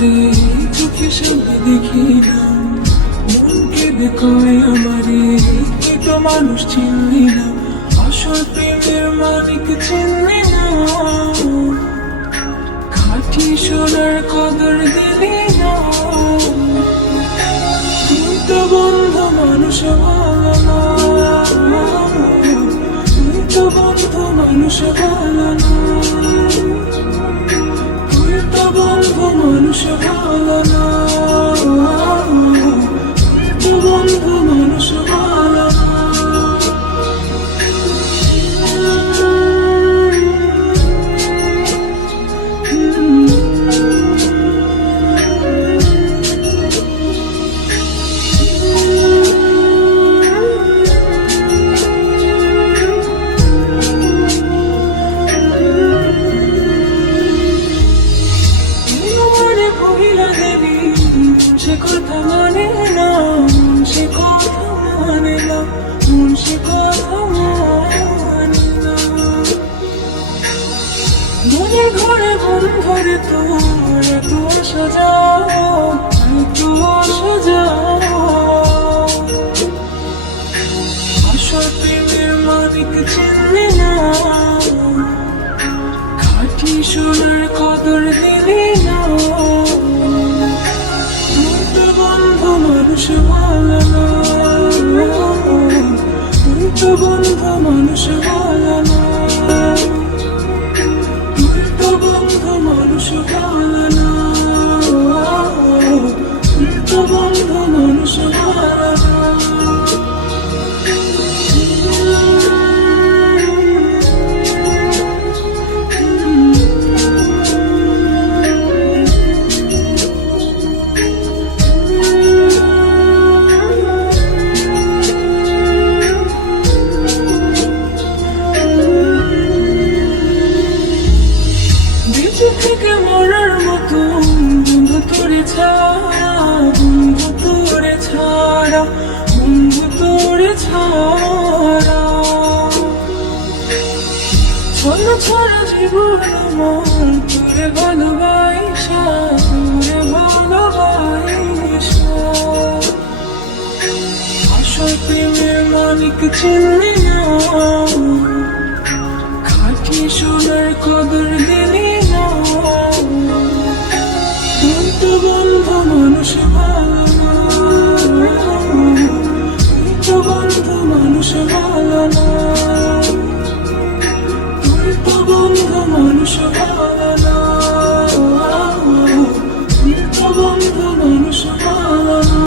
তোরে চোখের সামনে দেখি না, মনকে দেখায় আমারে তুই তো মানুষ চিনলি না, আসল প্রেমের মালিক চিনলি না, খাঁটি সোনার কদর দিলি না। তুই তো বন্ধু মানুষ ভালো না, তুই তো বন্ধু মানুষ ভালো না, তুই তো বন্ধু মানুষ ভালো না, তুই তো বন্ধু মানুষ ভালো না। সে কথা মানে না, সে কথা মানে না, সে কথা মানে না। মনের ঘরে মন ধরে তোর এত সাজা, এত সাজা। আসল প্রেমের মালিক চিনলি না, খাঁটি সোনার কদর দিলি না। মানুষ ভালো না, তুই তো বন্ধু মানুষ ভালো না, তুই তো বন্ধু মানুষ ভালো না, তুই তো বন্ধু মানুষ ভালো না। থেকে মরার মতো বন্ধু তোরে ছাড়া, বন্ধু তোরে ছাড়া, বন্ধু তোরে ছাড়া। ছন্ন ছাড়া জীবন আমার তোরে ভালোবাসা, তোরে ভালোবাসা। আসল প্রেমের মালিক চিনলি না, খাঁটি সোনার কদর দিলি না। তুই তো বন্ধু মানুষ ভালো না, তুই তো বন্ধু মানুষ ভালো না।